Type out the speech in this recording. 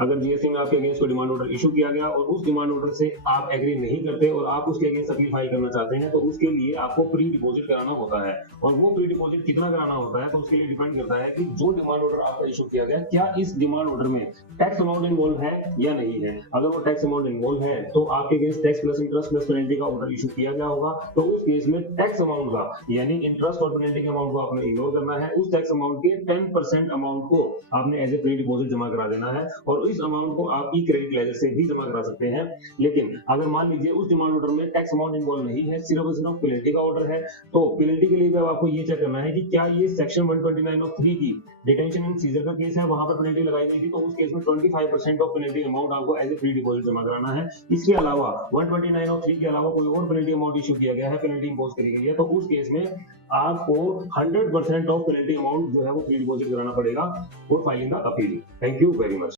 अगर जीएसटी में आपके अगेंस्ट कोई डिमांड ऑर्डर इशू किया गया और उस डिमांड ऑर्डर से आप एग्री नहीं करते और आप उसके अगेंस्ट अपील फाइल करना चाहते हैं, तो उसके लिए आपको प्री डिपॉजिट कराना होता है। और वो प्री डिपॉजिट कितना कराना होता है, तो उसके लिए डिपेंड करता है कि जो डिमांड ऑर्डर आपका इशू किया गया, क्या इस डिमांड ऑर्डर में टैक्स अमाउंट इन्वॉल्व है या नहीं है। अगर वो टैक्स अमाउंट इन्वॉल्व है तो आपके against tax plus interest plus penalty का ऑर्डर इशू किया गया होगा। तो उस केस में टैक्स अमाउंट का यानी इंटरेस्ट और पेनल्टी के अमाउंट को आपने इग्नोर करना है। उस टैक्स अमाउंट के 10% अमाउंट को आपने एज ए प्री डिपॉजिट जमा करा देना है और इस अमाउंट को आप ई क्रेडिट लेजर से भी जमा करा सकते हैं। लेकिन अगर मान लीजिए उस डिमांड ऑर्डर में टैक्स अमाउंट इन्वॉल्व नहीं है, सिर्फ और सिर्फ पेनल्टी का ऑर्डर है, तो पेनल्टी के लिए भी आपको ये चेक करना है कि क्या ये सेक्शन 129 ऑफ 3 की डिटेंशन एंड सीजर का केस है, वहां पर पेनल्टी लगाई गई थी, तो उस केस में 25% ऑफ पेनल्टी अमाउंट आपको एज ए प्री डिपॉजिट जमा कराना है। इसके अलावा 129 और 3 के अलावा कोई और पेनल्टी अमाउंट इशू किया गया है, पेनल्टी इंपोज करी गई है, तो उस केस में आपको 100% ऑफ पेनल्टी अमाउंट जो है वो प्री डिपॉजिट कराना पड़ेगा for filing the appeal. Thank you very much.